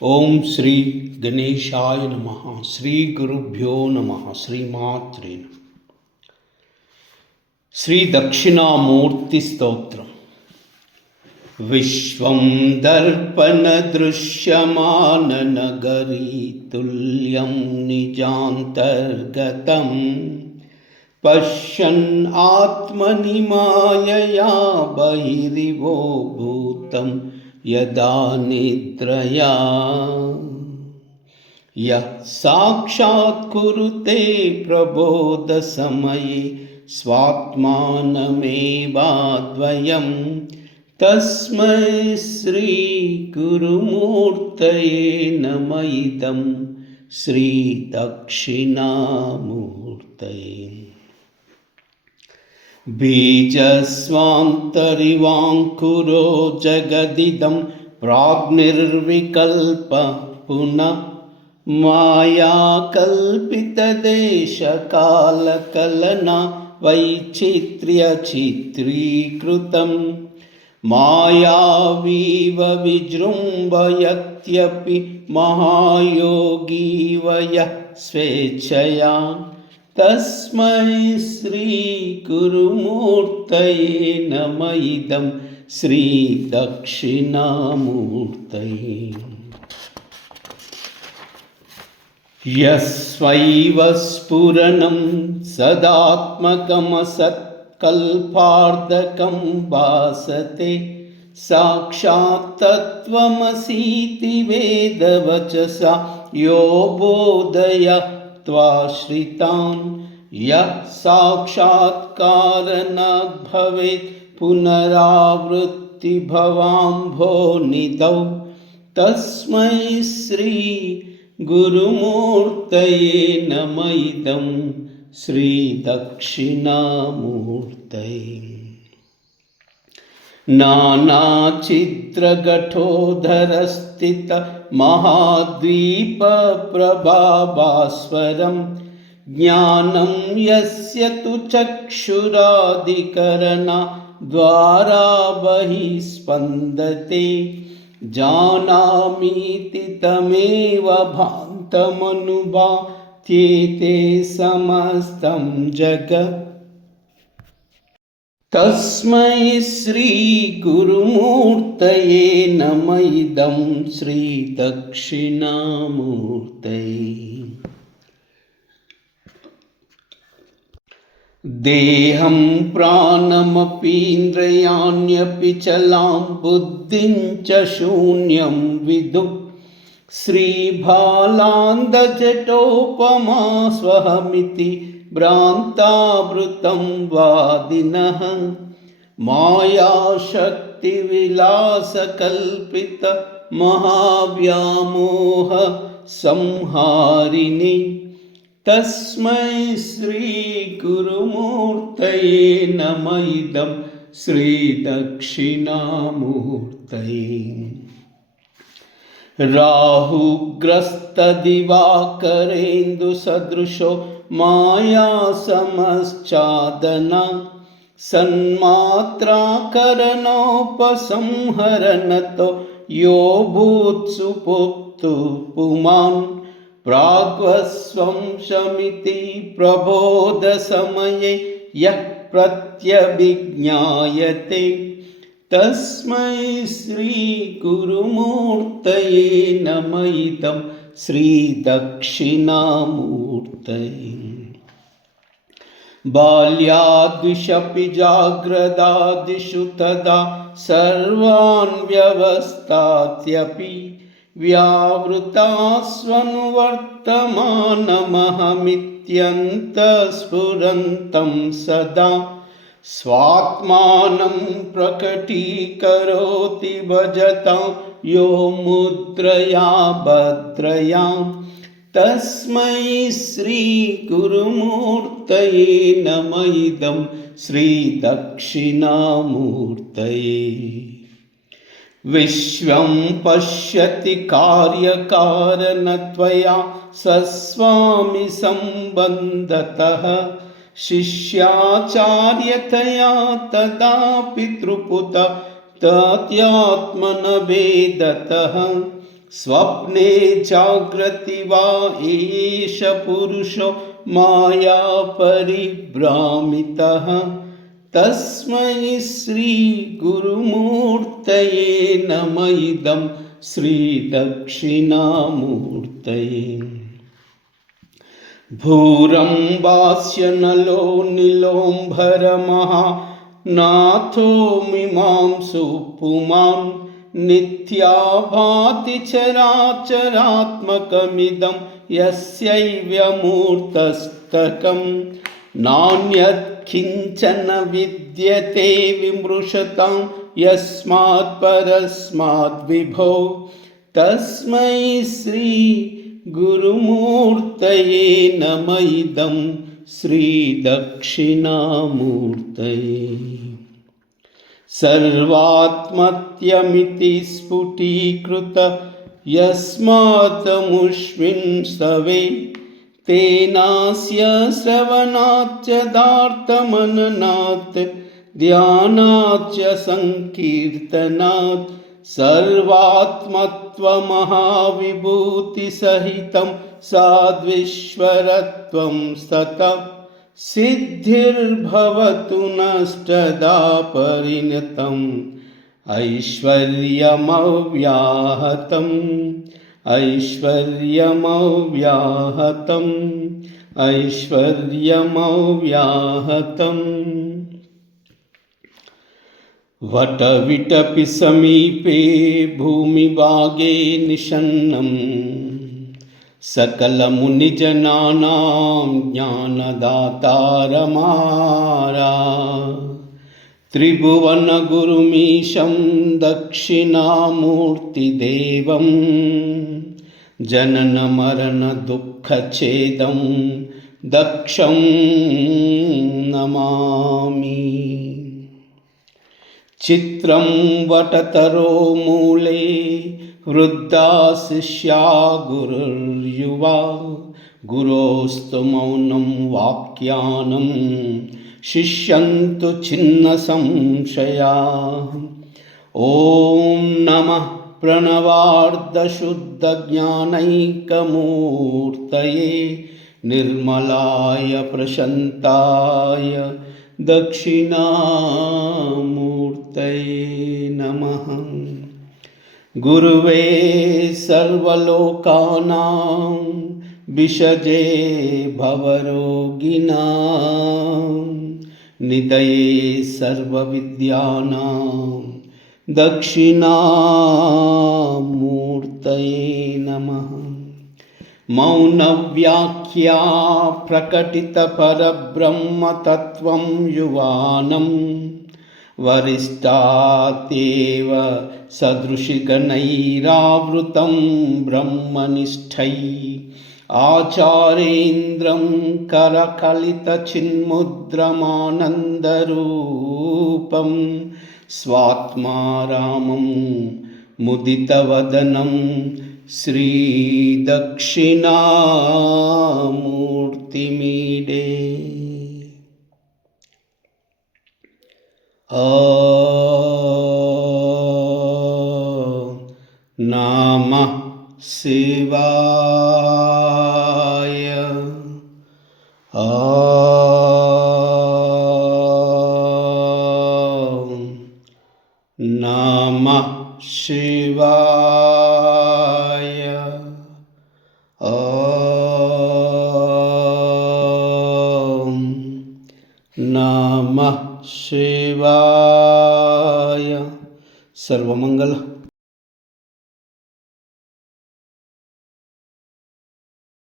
ఓం శ్రీ గణేశాయ నమః. శ్రీ గురుభ్యో నమః. శ్రీమాత్రే నమః. శ్రీ దక్షిణామూర్తి స్తోత్రం. విశ్వం దర్పణ దృశ్యమాననగరీ తుల్యం నిజాంతర్గతం పశ్యన్ ఆత్మని మాయయా బహిరివో భూతం యదా నిద్రయా యః సాక్షాత్ కురుతే ప్రబోధ సమయే స్వాత్మానమేవాద్వయం తస్మై శ్రీ గురుమూర్తయే నమః. ఇదం శ్రీ దక్షిణామూర్తయే. బీజస్వాంతరివాంకురో జగదిదం ప్రాగ్నిర్వికల్ప పునః మాయాకల్పితదేశకాలకలనా వైచిత్ర్య చిత్రీకృతం మాయావీవ విజృంభయత్యపి మహాయోగీ వయః స్వేచ్ఛయా తస్మై శ్రీ గురుమూర్తయే నమః. ఇదం శ్రీ దక్షిణామూర్తయే. యస్వైవ స్ఫురణం సదాత్మకమసత్కల్పార్థకం భాసతే సాక్షాత్ తత్వమసీతి వేదవచసా యో బోధయత్వాశ్రితాన్ యః సాక్షాత్కారణాత్ భవేత్ పునరావృత్తి భవాంభోనిధౌ తస్మై శ్రీ గురుమూర్తయే నమః. ఇదం శ్రీ దక్షిణామూర్తయే. నానాచిత్రఘటోధరస్థిత మహాద్వీపప్రభాభాస్వరం జ్ఞానం యస్య తు చక్షురాదికరణా ద్వారా బహిస్పందతే జానామీతి తమేవ భాంతమనుభాత్యేతే సమస్తం జగత్. తస్మై శ్రీ గురుమూర్తయే నమః. ఇదం శ్రీ దక్షిణామూర్తయే. దేహం ప్రాణమపీంద్రియాణ్యపి చలాం బుద్ధిం చ శూన్యం విదుః శ్రీబాలాంధజటోపమా స్వహమితి భ్రాంతావృతం వాదినః మాయాశక్తివిలాసకల్పిత మహావ్యామోహ సంహారిణి తస్మై శ్రీ గురుమూర్తయే నమః. ఇదం శ్రీ దక్షిణామూర్తయే. రాహుగ్రస్తదివాకరేందు సదృశో మాయాసమశ్చాదనా సన్మాత్రాకరణోపసంహరణతో యో భూత్సు పొత్తు పుమాన్ ప్రాగ్వస్వంశమితి ప్రబోధ సమయే యః ప్రత్యభిజ్ఞాయతే తస్మై శ్రీ గురుమూర్తయే నమః. ఇదం శ్రీ దక్షిణామూర్తయే. బాల్యాద్విషపి జాగ్రదాదిషు తదా సర్వాన్ వ్యవస్థాత్యపి వ్యావృతాస్వనువర్తమానమహమిత్యంతఃస్ఫురంతం సదా స్వాత్మానం ప్రకటీకరోతి భజతాం యో ముద్రయా భద్రయా తస్మై శ్రీ గురుమూర్తయే నమః. ఇదం శ్రీ దక్షిణామూర్తయే. విశ్వం పశ్యతి కార్యకారణత్వయా సస్వామి సంబంధతః శిష్యాచార్యతయా తదా పితృపుత తత్యాత్మన వేదతః स्वप्ने जाग्रति वा एष पुरुषो माया परिभ्रामितः तस्मै श्री गुरुमूर्तये नमः इदं श्री दक्षिणामूर्तये। भूरम्बास्य नलो नीलोऽम्बरमहा नाथो मीमांसो पुमान् नित्या भाति चराचरात्मकमिदं यस्यैव्यमूर्तस्तकम् नान्यत् किञ्चन विद्यते विमृशतां यस्मात् परस्माद् विभो तस्मै श्री गुरुमूर्तये नमः इदं श्री दक्षिणामूर्तये। सर्वात्मत्यमिति स्फुटीकृत यस्मात्मुष्मिन् स्तवे तेनास्य श्रवणाच्च दार्थमननात् ध्यानाच्च संकीर्तनात् सर्वात्मत्वमहाविभूतिसहितं साद्विश्वरत्वं सतः सिद्धिर्भवतु नष्टदा परिणतम् ऐश्वर्यमव्याहतम् ऐश्वर्यमव्याहतम् ऐश्वर्यमव्याहतम्। वटविटपि समीपे भूमिभागे निषन्नं सकलमुनिजनानां ज्ञानदातारमारा त्रिभुवनगुरुमीशं दक्षिणामूर्तिदेवं जननमरणदुःखच्छेदं दक्षं नमामि। चित्रं वटतरो मूले वृद्धा शिष्या गुरुर्युवा गुरोस्तु मौनं वाक्यानं शिष्यन्तु छिन्नसंशया। ॐ नमः प्रणवार्धशुद्धज्ञानैकमूर्तये निर्मलाय प्रशान्ताय दक्षिणामूर्तये नमः। गुरुवे सर्वलोकानां विषजे भवरोगिणां निधये सर्वविद्यानां दक्षिणामूर्तये नमः। मौनव्याख्या प्रकटितपरब्रह्मतत्त्वं युवानं वरिष्ठातेव सदृशिगणैरावृतं ब्रह्मनिष्ठैः आचार्येन्द्रं करकलितचिन्मुद्रमानन्दरूपं स्वात्मारामं मुदितवदनं श्रीदक्षिणामूर्तिमीडे। नमः शिवाय। नमः शिवाय। नमः शिवाय। सर्वमंगल।